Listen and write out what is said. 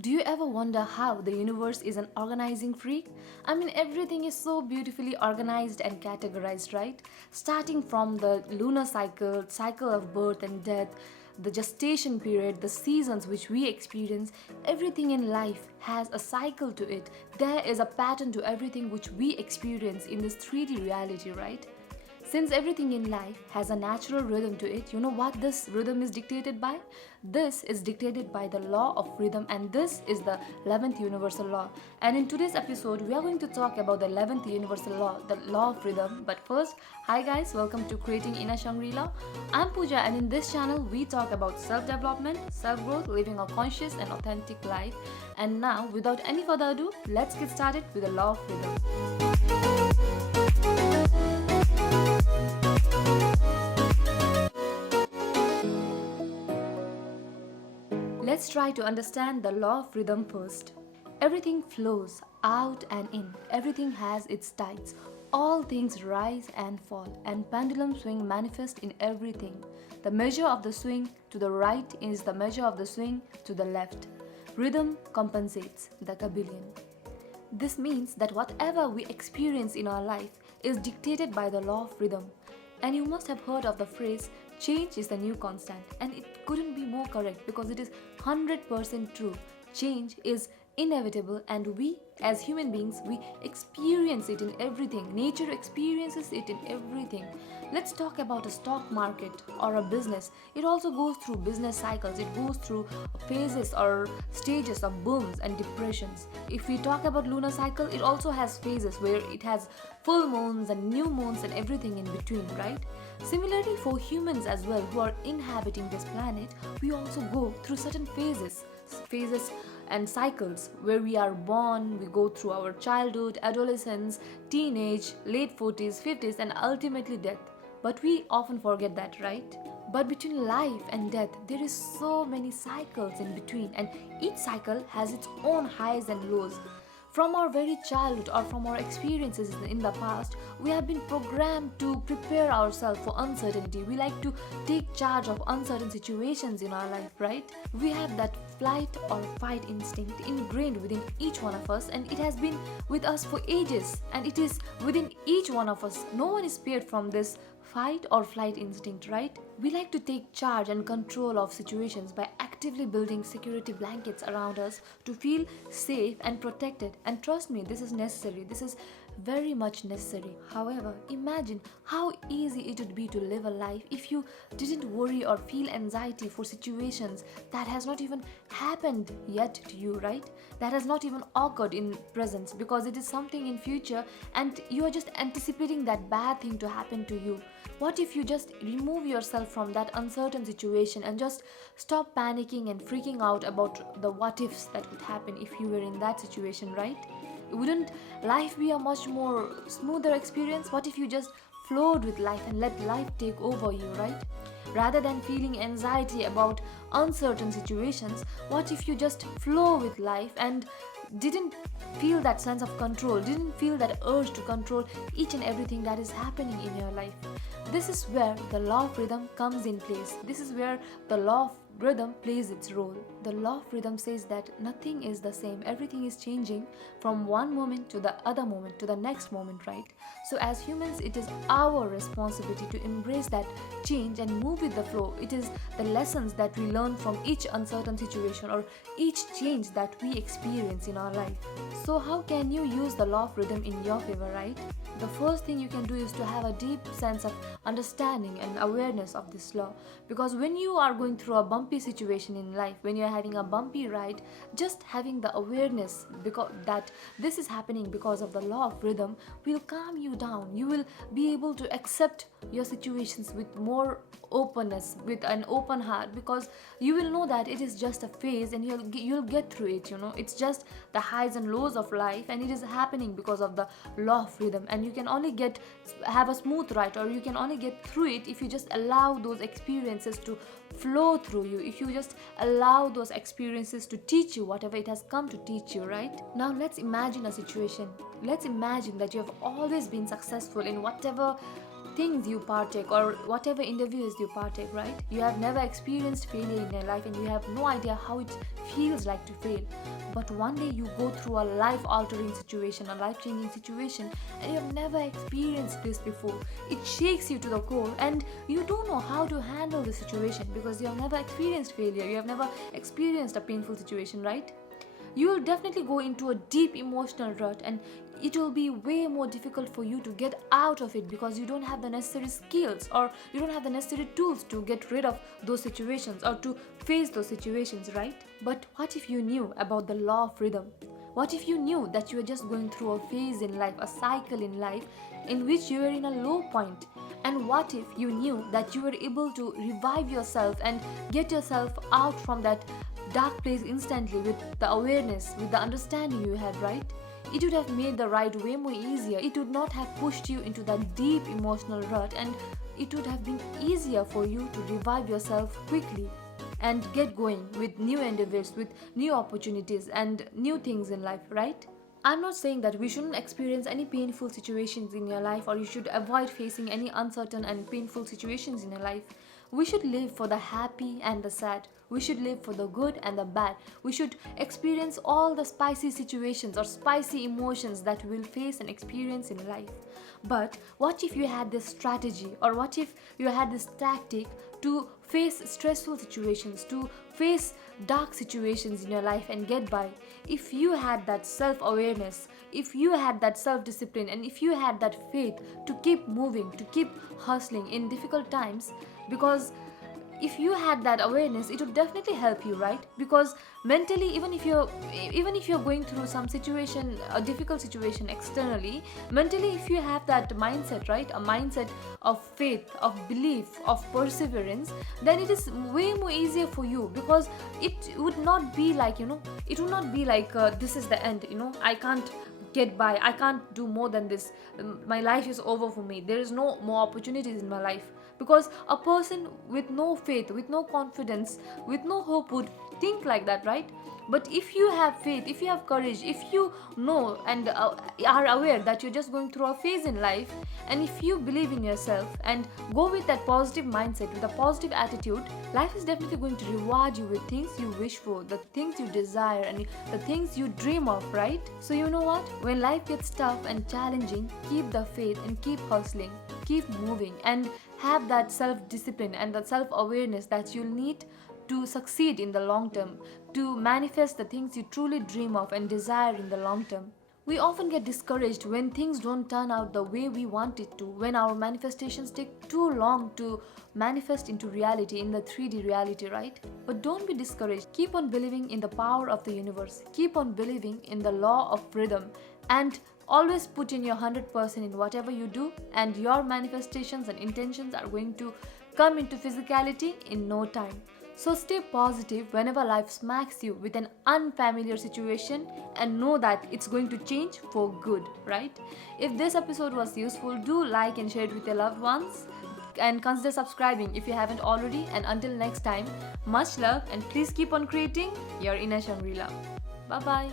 Do you ever wonder how the universe is an organizing freak? I mean, everything is so beautifully organized and categorized, right? Starting from the lunar cycle, cycle of birth and death, the gestation period, the seasons which we experience, everything in life has a cycle to it. There is a pattern to everything which we experience in this 3D reality, right? Since everything in life has a natural rhythm to it, you know what this rhythm is dictated by? This is dictated by the law of rhythm, and this is the 11th universal law. And in today's episode, we are going to talk about the 11th universal law, the law of rhythm. But first, hi guys, welcome to Creating Inner Shangri-La. I'm Pooja, and in this channel, we talk about self-development, self-growth, living a conscious and authentic life. And now, without any further ado, let's get started with the law of rhythm. Let's try to understand the law of rhythm first. Everything flows out and in, everything has its tides. All things rise and fall, and pendulum swing manifest in everything. The measure of the swing to the right is the measure of the swing to the left. Rhythm compensates the chameleon. This means that whatever we experience in our life is dictated by the law of rhythm. And you must have heard of the phrase, change is the new constant. And it couldn't be more correct because it is 100% true. Change is inevitable, and we as human beings, we experience it in everything. Nature experiences it in everything. Let's talk about a stock market or a business. It also goes through business cycles. It goes through phases or stages of booms and depressions. If we talk about lunar cycle, it also has phases where it has full moons and new moons and everything in between, right? Similarly, for humans as well who are inhabiting this planet, we also go through certain phases and cycles where we are born, we go through our childhood, adolescence, teenage, late 40s, 50s, and ultimately death. But we often forget that, right? But between life and death, there is so many cycles in between, and each cycle has its own highs and lows. From our very childhood or from our experiences in the past, we have been programmed to prepare ourselves for uncertainty. We like to take charge of uncertain situations in our life, right? We have that flight or fight instinct ingrained within each one of us, and it has been with us for ages, and it is within each one of us. No one is spared from this fight or flight instinct, right? We like to take charge and control of situations by actively building security blankets around us to feel safe and protected. And trust me, this is necessary. This is very much necessary. However, imagine how easy it would be to live a life if you didn't worry or feel anxiety for situations that has not even happened yet to you, right? That has not even occurred in presence, because it is something in future and you are just anticipating that bad thing to happen to you. What if you just remove yourself from that uncertain situation and just stop panicking and freaking out about the what ifs that would happen if you were in that situation, right? Wouldn't life be a much more smoother experience? What if you just flowed with life and let life take over you, right? Rather than feeling anxiety about uncertain situations, what if you just flow with life and didn't feel that sense of control, didn't feel that urge to control each and everything that is happening in your life? This is where the law of rhythm comes in place. This is where the law of rhythm plays its role. The law of rhythm says that nothing is the same. Everything is changing from one moment to the other moment to the next moment, right? So as humans, it is our responsibility to embrace that change and move with the flow. It is the lessons that we learn from each uncertain situation or each change that we experience in our life. So how can you use the law of rhythm in your favor, right? The first thing you can do is to have a deep sense of understanding and awareness of this law. Because when you are going through a bumpy situation in life, when you are having a bumpy ride, just having the awareness because that this is happening because of the law of rhythm will calm you down. You will be able to accept your situations with more openness, with an open heart, because you will know that it is just a phase and you'll get through it. It's just the highs and lows of life, and it is happening because of the law of rhythm. And you can only have a smooth ride, or you can only get through it if you just allow those experiences to flow through you, if you just allow those experiences to teach you whatever it has come to teach you, right? Now let's imagine a situation. Let's imagine that you have always been successful in whatever things you partake or whatever interviews you partake, right? You have never experienced failure in your life and you have no idea how it feels like to fail. But one day you go through a life altering situation, a life changing situation, and you have never experienced this before. It shakes you to the core and you don't know how to handle the situation because you have never experienced failure, you have never experienced a painful situation, right? You will definitely go into a deep emotional rut and it will be way more difficult for you to get out of it because you don't have the necessary skills or you don't have the necessary tools to get rid of those situations or to face those situations, right? But what if you knew about the law of rhythm? What if you knew that you were just going through a phase in life, a cycle in life in which you were in a low point? And what if you knew that you were able to revive yourself and get yourself out from that dark place instantly with the awareness, with the understanding you had, right? It would have made the ride way more easier. It would not have pushed you into that deep emotional rut and it would have been easier for you to revive yourself quickly and get going with new endeavors, with new opportunities and new things in life, right? I'm not saying that we shouldn't experience any painful situations in your life or you should avoid facing any uncertain and painful situations in your life. We should live for the happy and the sad. We should live for the good and the bad. We should experience all the spicy situations or spicy emotions that we'll face and experience in life. But what if you had this strategy or what if you had this tactic to face stressful situations, to face dark situations in your life and get by? If you had that self-awareness, if you had that self-discipline and if you had that faith to keep moving, to keep hustling in difficult times, because if you had that awareness it would definitely help you, right? Because mentally, even if you're going through some situation, a difficult situation externally, mentally if you have that mindset, right, a mindset of faith, of belief, of perseverance, then it is way more easier for you because it would not be like, it would not be like this is the end, I can't get by, I can't do more than this, my life is over for me, there is no more opportunities in my life. Because a person with no faith, with no confidence, with no hope would think like that, right? But if you have faith, if you have courage, if you know and are aware that you're just going through a phase in life, and if you believe in yourself and go with that positive mindset, with a positive attitude, life is definitely going to reward you with things you wish for, the things you desire, and the things you dream of, right? So you know what? When life gets tough and challenging, keep the faith and keep hustling, keep moving, and have that self-discipline and that self-awareness that you'll need to succeed in the long term, to manifest the things you truly dream of and desire in the long term. We often get discouraged when things don't turn out the way we want it to, when our manifestations take too long to manifest into reality, in the 3D reality, right? But don't be discouraged. Keep on believing in the power of the universe. Keep on believing in the law of rhythm and always put in your 100% in whatever you do, and your manifestations and intentions are going to come into physicality in no time. So stay positive whenever life smacks you with an unfamiliar situation and know that it's going to change for good, right? If this episode was useful, do like and share it with your loved ones and consider subscribing if you haven't already. And until next time, much love and please keep on creating your inner Shangri-La. Bye bye.